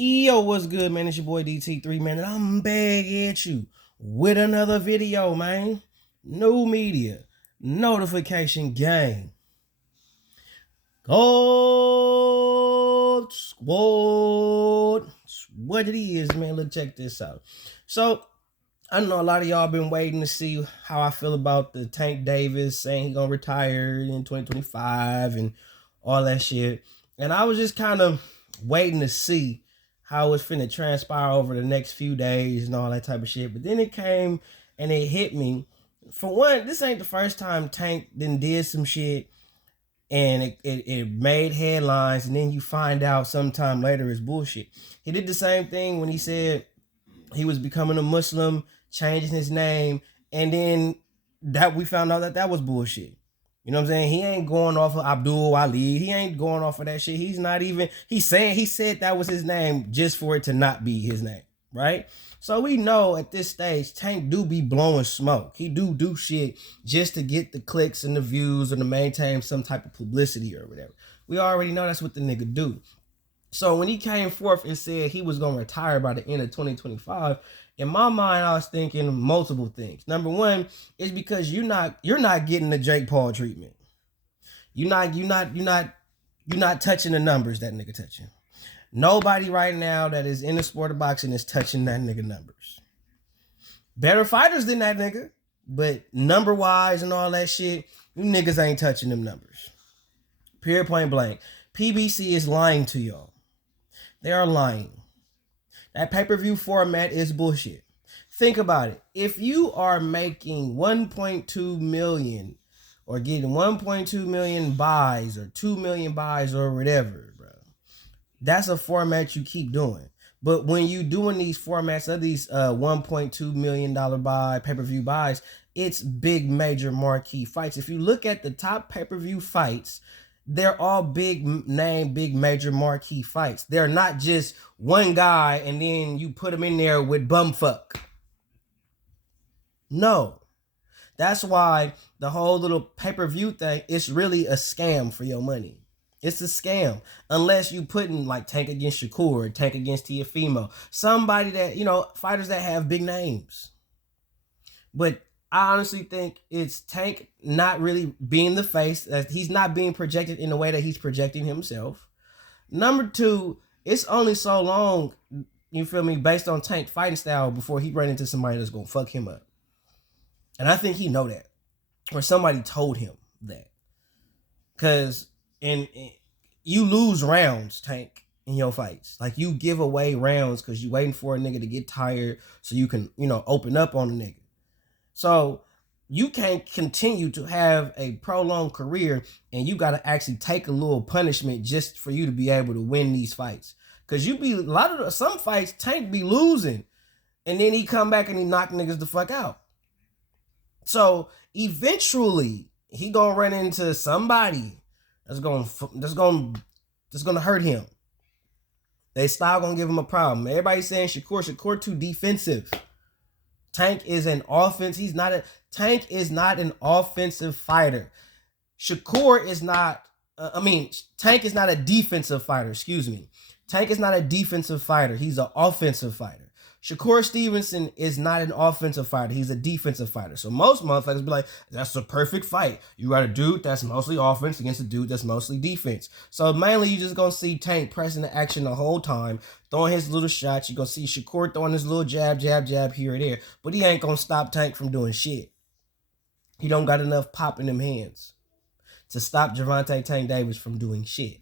Yo, what's good, man? It's your boy DT3, man, and I'm back at you with another video, man. New media, notification gang. Gold Squad. It's what it is, man. Look, check this out. So, I know a lot of y'all been waiting to see how I feel about the Tank Davis saying he's gonna retire in 2025 and all that shit. And I was just kind of waiting to see how it's finna transpire over the next few days and all that type of shit. But then it came and it hit me. For one, this ain't the first time Tank did some shit and it made headlines, and then you find out sometime later it's bullshit. He did the same thing when he said he was becoming a Muslim, changing his name, and then that we found out that was bullshit. You know what I'm saying? He ain't going off of Abdul Ali. He ain't going off of that shit. He's not even, he said that was his name just for it to not be his name, right? So we know at this stage, Tank do be blowing smoke. He do shit just to get the clicks and the views or to maintain some type of publicity or whatever. We already know that's what the nigga do. So when he came forth and said he was going to retire by the end of 2025, in my mind, I was thinking multiple things. Number one is because you're not getting the Jake Paul treatment. You're not touching the numbers that nigga touching. Nobody right now that is in the sport of boxing is touching that nigga numbers. Better fighters than that nigga, but number wise and all that shit, you niggas ain't touching them numbers. Period, point blank. PBC is lying to y'all. They are lying. That pay-per-view format is bullshit. Think about it. If you are making 1.2 million or getting 1.2 million buys or 2 million buys or whatever, bro, that's a format you keep doing. But when you doing these formats of these $1.2 million buy pay-per-view buys, it's big major marquee fights. If you look at the top pay-per-view fights, they're all big name, big major marquee fights. They're not just one guy and then you put him in there with bumfuck. No. That's why the whole little pay-per-view thing, it's really a scam for your money. It's a scam. Unless you putting like Tank against Shakur, Tank against Teofimo. Somebody that, fighters that have big names. But I honestly think it's Tank not really being the face. That he's not being projected in the way that he's projecting himself. Number two, it's only so long, you feel me, based on Tank fighting style before he run into somebody that's going to fuck him up. And I think he know that. Or somebody told him that. Because you lose rounds, Tank, in your fights. Like, you give away rounds because you waiting for a nigga to get tired so you can, open up on a nigga. So you can't continue to have a prolonged career and you got to actually take a little punishment just for you to be able to win these fights. Because some fights, Tank be losing and then he come back and he knock niggas the fuck out. So eventually he gonna run into somebody that's gonna hurt him. They style gonna give him a problem. Everybody's saying Shakur too defensive. Tank is an offense. Tank is not an offensive fighter. Shakur is not, Tank is not a defensive fighter. Excuse me. Tank is not a defensive fighter. He's an offensive fighter. Shakur Stevenson is not an offensive fighter. He's a defensive fighter. So most motherfuckers be like, that's a perfect fight. You got a dude that's mostly offense against a dude that's mostly defense. So mainly you just going to see Tank pressing the action the whole time, throwing his little shots. You're going to see Shakur throwing his little jab here or there. But he ain't going to stop Tank from doing shit. He don't got enough pop in them hands to stop Gervonta Tank Davis from doing shit.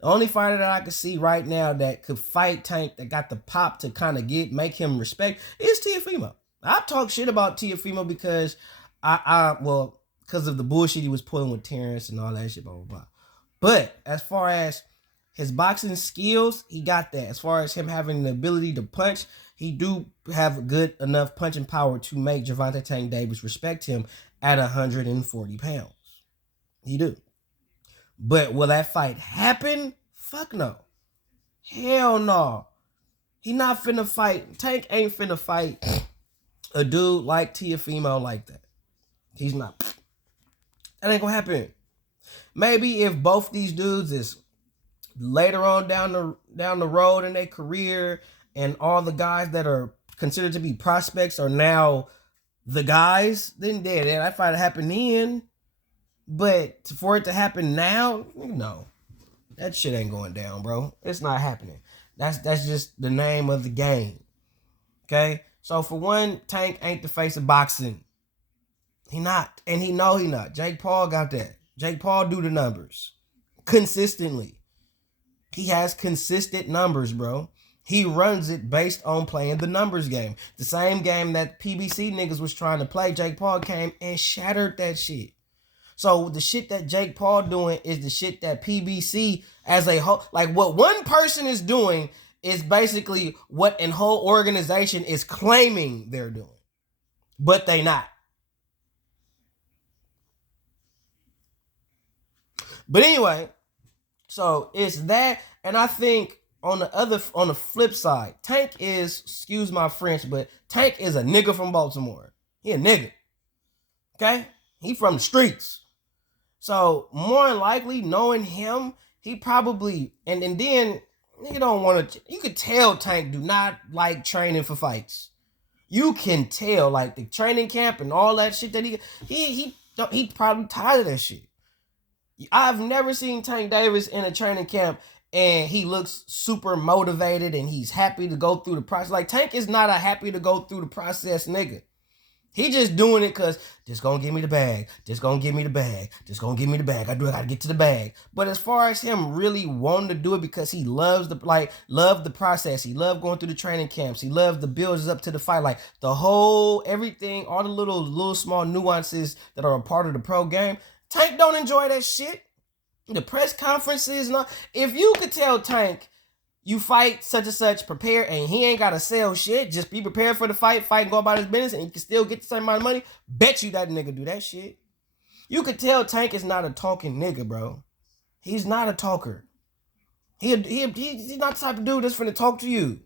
The only fighter that I could see right now that could fight Tank, that got the pop to kind of make him respect, is Teofimo. I talk shit about Teofimo because because of the bullshit he was pulling with Terrence and all that shit, blah, blah, blah. But as far as his boxing skills, he got that. As far as him having the ability to punch, he do have good enough punching power to make Gervonta Tank Davis respect him at 140 pounds. He do. But will that fight happen? Fuck no. Hell no. He not finna fight. Tank ain't finna fight a dude like Teofimo like that. He's not. That ain't gonna happen. Maybe if both these dudes is later on down the road in their career, and all the guys that are considered to be prospects are now the guys, then that fight happened then. But for it to happen now, no, that shit ain't going down, bro. It's not happening. That's just the name of the game. Okay? So for one, Tank ain't the face of boxing. He not. And he know he not. Jake Paul got that. Jake Paul do the numbers. Consistently. He has consistent numbers, bro. He runs it based on playing the numbers game. The same game that PBC niggas was trying to play, Jake Paul came and shattered that shit. So the shit that Jake Paul doing is the shit that PBC as a whole, like what one person is doing is basically what an whole organization is claiming they're doing. But they not. But anyway, so it's that, and I think on the flip side, Tank is, excuse my French, but Tank is a nigga from Baltimore. He a nigga. Okay? He from the streets. So more than likely, knowing him, he probably and then you don't want to. You could tell Tank do not like training for fights. You can tell, like the training camp and all that shit that he probably tired of that shit. I've never seen Tank Davis in a training camp and he looks super motivated and he's happy to go through the process. Like Tank is not a happy to go through the process nigga. He just doing it because just gonna give me the bag. Just gonna give me the bag. Just gonna give me the bag. I gotta get to the bag. But as far as him really wanting to do it because he loves love the process. He loved going through the training camps. He loved the builds up to the fight. Like the whole everything, all the little small nuances that are a part of the pro game. Tank don't enjoy that shit. The press conferences and all. If you could tell Tank you fight such and such, prepare, and he ain't gotta sell shit. Just be prepared for the fight and go about his business, and you can still get the same amount of money. Bet you that nigga do that shit. You could tell Tank is not a talking nigga, bro. He's not a talker. He's not the type of dude that's finna talk to you.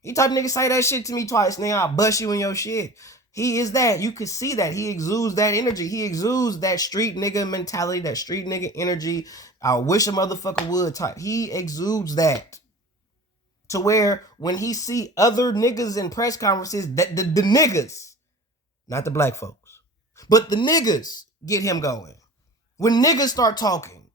He type of nigga say that shit to me twice, nigga, I'll bust you in your shit. He is that. You can see that. He exudes that energy. He exudes that street nigga mentality, that street nigga energy. I wish a motherfucker would type. He exudes that. To where when he see other niggas in press conferences, that the niggas, not the black folks, but the niggas get him going. When niggas start talking,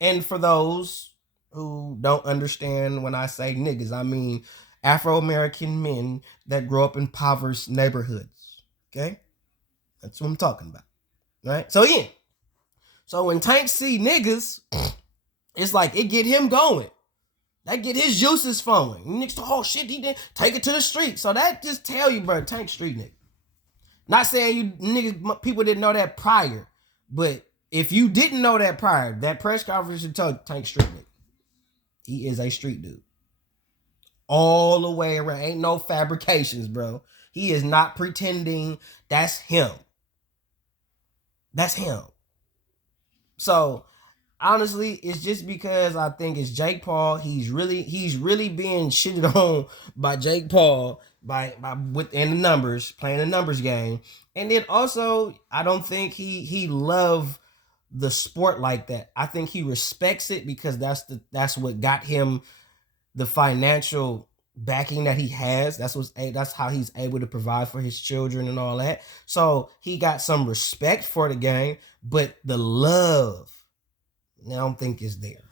and for those who don't understand when I say niggas, I mean Afro-American men that grow up in impoverished neighborhoods. Okay? That's what I'm talking about. Right? So yeah. So when Tank see niggas, it's like it get him going. That get his juices flowing. Niggas, oh shit, he didn't take it to the street. So that just tell you, bro, Tank street nigga. Not saying you niggas, people didn't know that prior, but if you didn't know that prior, that press conference should tell Tank street nigga. He is a street dude. All the way around. Ain't no fabrications, bro. He is not pretending. That's him. That's him. So honestly, it's just because I think it's Jake Paul. He's really being shitted on by Jake Paul by within the numbers, playing the numbers game. And then also, I don't think he love the sport like that. I think he respects it because that's what got him the financial backing that he has. That's how he's able to provide for his children and all that. So he got some respect for the game, but the love, I don't think is there.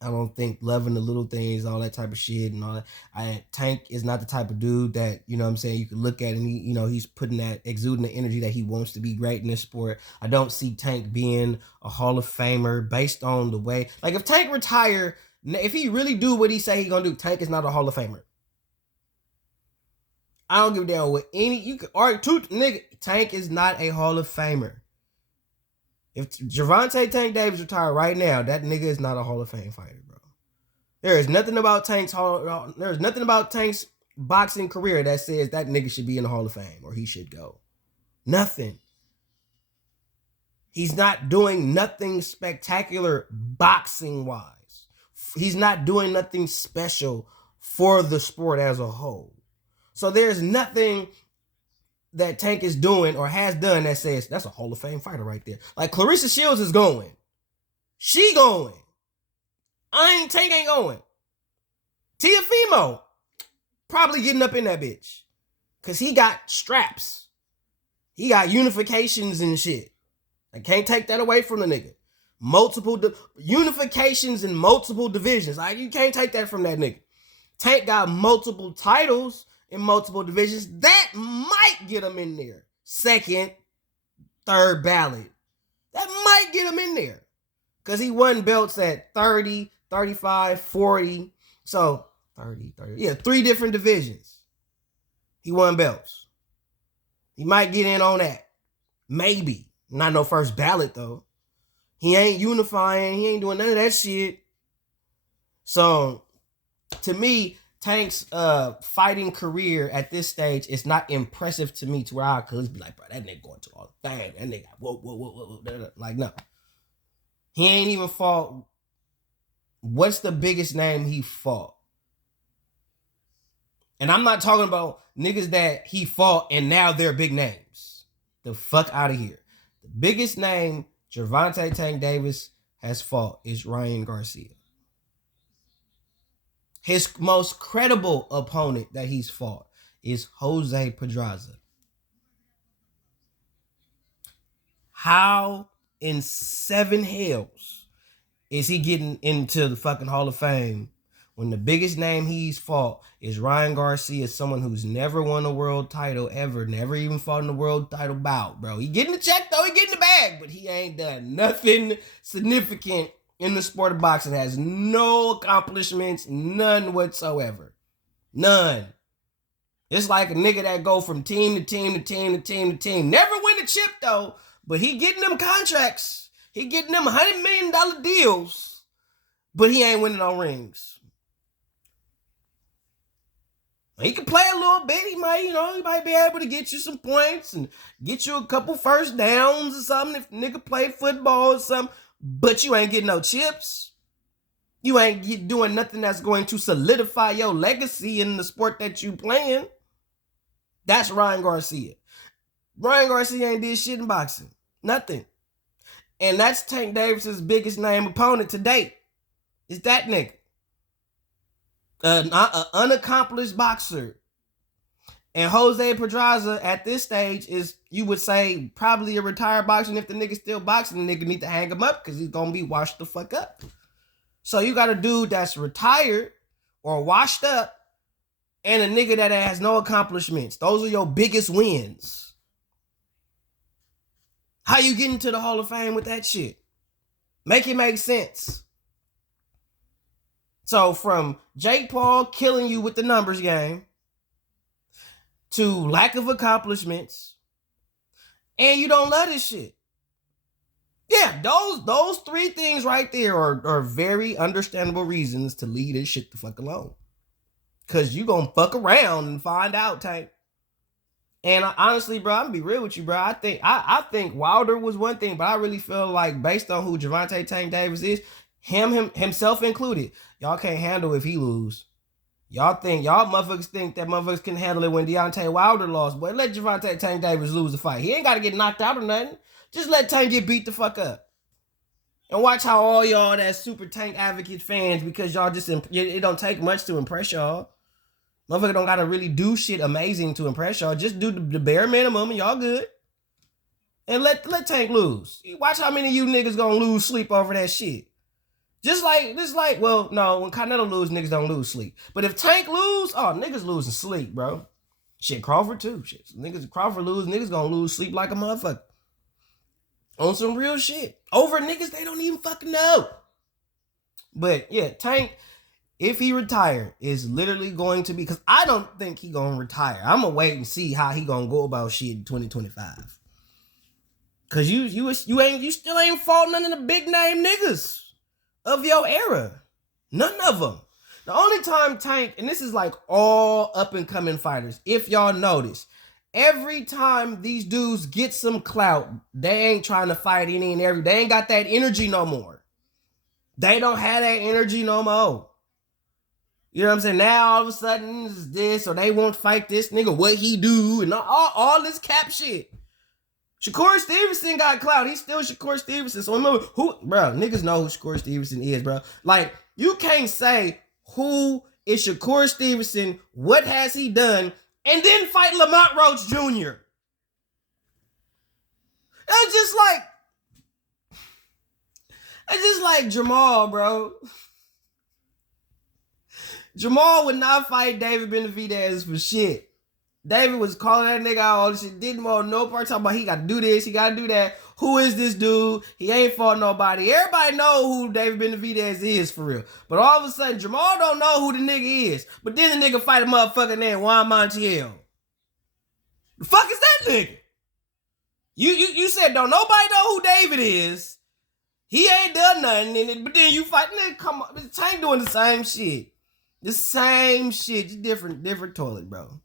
I don't think loving the little things, all that type of shit and all that. Tank is not the type of dude that, you know what I'm saying, you can look at and he's putting that, exuding the energy that he wants to be great in this sport. I don't see Tank being a Hall of Famer based on the way, like if Tank retire, if he really do what he say he gonna do, Tank is not a Hall of Famer. I don't give a damn what you could argue, nigga, Tank is not a Hall of Famer. If Gervonta Tank Davis retire right now, that nigga is not a Hall of Fame fighter, bro. There's nothing about Tank's boxing career that says that nigga should be in the Hall of Fame or he should go. Nothing. He's not doing nothing spectacular boxing wise. He's not doing nothing special for the sport as a whole. So there's nothing that Tank is doing or has done that says that's a Hall of Fame fighter right there. Like Clarissa Shields is going. She going. Tank ain't going. Tiafimo probably getting up in that bitch. Cause he got straps. He got unifications and shit. I can't take that away from the nigga. Multiple unifications in multiple divisions. Like, you can't take that from that nigga. Tank got multiple titles in multiple divisions. That might get him in there. Second, third ballot. That might get him in there. Because he won belts at 30, 35, 40. So, 30. Yeah, 3 different divisions. He won belts. He might get in on that. Maybe. Not no first ballot, though. He ain't unifying. He ain't doing none of that shit. So, to me, Tank's fighting career at this stage is not impressive to me to where I could be like, bro, that nigga going to all the thing. That nigga, whoa. Like, no. He ain't even fought. What's the biggest name he fought? And I'm not talking about niggas that he fought and now they're big names. The fuck out of here. The biggest name Gervonta Tank Davis has fought is Ryan Garcia. His most credible opponent that he's fought is Jose Pedraza. How in 7 hells is he getting into the fucking Hall of Fame when the biggest name he's fought is Ryan Garcia, someone who's never won a world title ever, never even fought in a world title bout, bro? He getting the check, though. He getting the bag, but he ain't done nothing significant in the sport of boxing. Has no accomplishments, none whatsoever. None. It's like a nigga that go from team to team to team to team to team. Never win a chip, though, but he getting them contracts. He getting them $100 million deals, but he ain't winning no rings. He can play a little bit. He might be able to get you some points and get you a couple first downs or something if the nigga play football or something. But you ain't getting no chips. You ain't doing nothing that's going to solidify your legacy in the sport that you playing. That's Ryan Garcia. Ryan Garcia ain't did shit in boxing. Nothing. And that's Tank Davis's biggest name opponent to date. It's that nigga. An unaccomplished boxer. And Jose Pedraza at this stage is, you would say, probably a retired boxer. And if the nigga still boxing, the nigga need to hang him up because he's going to be washed the fuck up. So you got a dude that's retired or washed up and a nigga that has no accomplishments. Those are your biggest wins. How you get into the Hall of Fame with that shit? Make it make sense. So from Jake Paul killing you with the numbers game to lack of accomplishments, and you don't love this shit. Yeah, those 3 things right there are very understandable reasons to leave this shit the fuck alone. Cause you gonna fuck around and find out, Tank. And honestly, bro, I'm gonna be real with you, bro. I think Wilder was one thing, but I really feel like based on who Gervonta Tank Davis is, himself included, y'all can't handle if he lose. Y'all motherfuckers think that motherfuckers can handle it when Deontay Wilder lost. But let Gervonta Tank Davis lose the fight. He ain't got to get knocked out or nothing. Just let Tank get beat the fuck up. And watch how all y'all that super Tank advocate fans, because y'all just, it don't take much to impress y'all. Motherfucker don't got to really do shit amazing to impress y'all. Just do the bare minimum and y'all good. And let Tank lose. Watch how many of you niggas gonna lose sleep over that shit. Just like, well, no, when Canelo lose, niggas don't lose sleep. But if Tank lose, niggas losing sleep, bro. Shit, Crawford too. Shit, Crawford lose, niggas gonna lose sleep like a motherfucker. On some real shit. Over niggas they don't even fucking know. But yeah, Tank, if he retired, is literally going to be, because I don't think he gonna retire. I'm gonna wait and see how he gonna go about shit in 2025. Cause you still ain't fought none of the big name niggas of your era. None of them. The only time Tank, and this is like all up and coming fighters, if y'all notice, every time these dudes get some clout, they ain't trying to fight any and every, they ain't got that energy no more. They don't have that energy no more. You know what I'm saying? Now all of a sudden it's this, or they won't fight this nigga, what he do, and all this cap shit. Shakur Stevenson got clout. He's still Shakur Stevenson. So remember, niggas know who Shakur Stevenson is, bro. Like, You can't say who is Shakur Stevenson, what has he done, and then fight Lamont Roach Jr. It's just like Jamal, bro. Jamal would not fight David Benavidez for shit. David was calling that nigga out all this shit. Didn't want no part talking about he gotta do this, he gotta do that. Who is this dude? He ain't fought nobody. Everybody know who David Benavidez is for real. But all of a sudden, Jamal don't know who the nigga is. But then the nigga fight a motherfucker named Juan Montiel. The fuck is that nigga? You said don't nobody know who David is. He ain't done nothing, but then you fight. Nigga, come on. Tank doing the same shit. The same shit. Just different toilet, bro.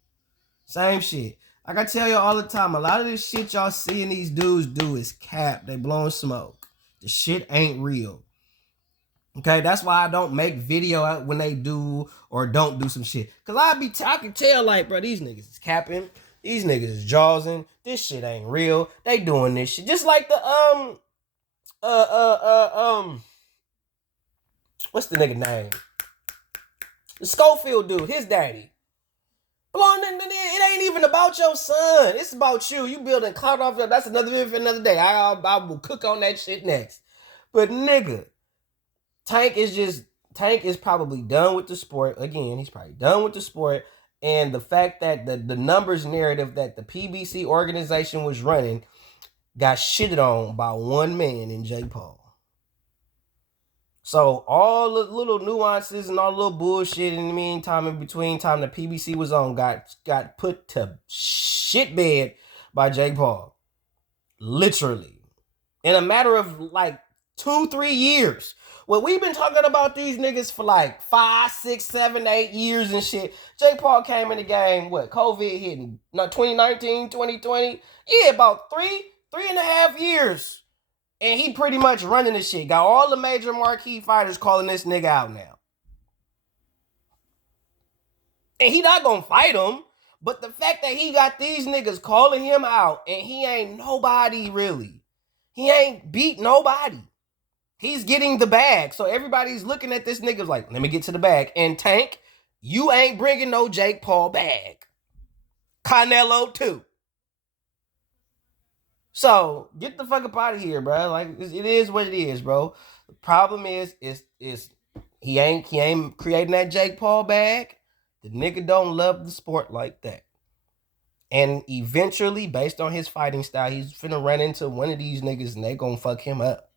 Same shit. Like I tell y'all all the time, a lot of this shit y'all seeing these dudes do is cap. They blowing smoke. The shit ain't real. Okay, that's why I don't make video out when they do or don't do some shit. Cause I can tell like, bro, these niggas is capping. These niggas is jawsing. This shit ain't real. They doing this shit. Just like the what's the nigga name? The Schofield dude, his daddy. It ain't even about your son. It's about you. You building clout off your. That's another video for another day. I will cook on that shit next. But nigga, Tank is probably done with the sport. Again, he's probably done with the sport. And the fact that the numbers narrative that the PBC organization was running got shitted on by one man in Jake Paul. So all the little nuances and all the little bullshit in the meantime, in between time the PBC was on, got put to shit bed by Jake Paul. Literally. In a matter of like 2-3 years. Well, we've been talking about these niggas for like 5, 6, 7, 8 years and shit. Jake Paul came in the game, what, COVID hitting, 2019, 2020? Yeah, about 3.5 years. And he pretty much running this shit. Got all the major marquee fighters calling this nigga out now. And he not gonna fight him. But the fact that he got these niggas calling him out and he ain't nobody really. He ain't beat nobody. He's getting the bag. So everybody's looking at this nigga like, let me get to the bag. And Tank, you ain't bringing no Jake Paul bag. Canelo too. So get the fuck up out of here, bro. Like it is what it is, bro. The problem is he ain't creating that Jake Paul bag. The nigga don't love the sport like that. And eventually, based on his fighting style, he's finna run into one of these niggas and they gonna fuck him up.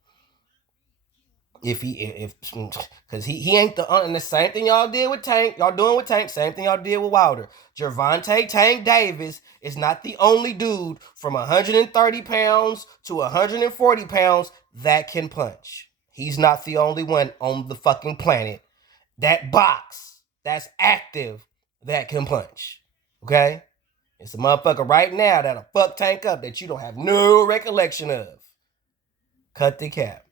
Because he ain't and the same thing y'all did with Tank, y'all doing with Tank, same thing y'all did with Wilder. Gervonta Tank Davis is not the only dude from 130 pounds to 140 pounds that can punch. He's not the only one on the fucking planet that box, that's active, that can punch. Okay? It's a motherfucker right now that'll fuck Tank up that you don't have no recollection of. Cut the cap.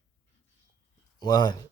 100.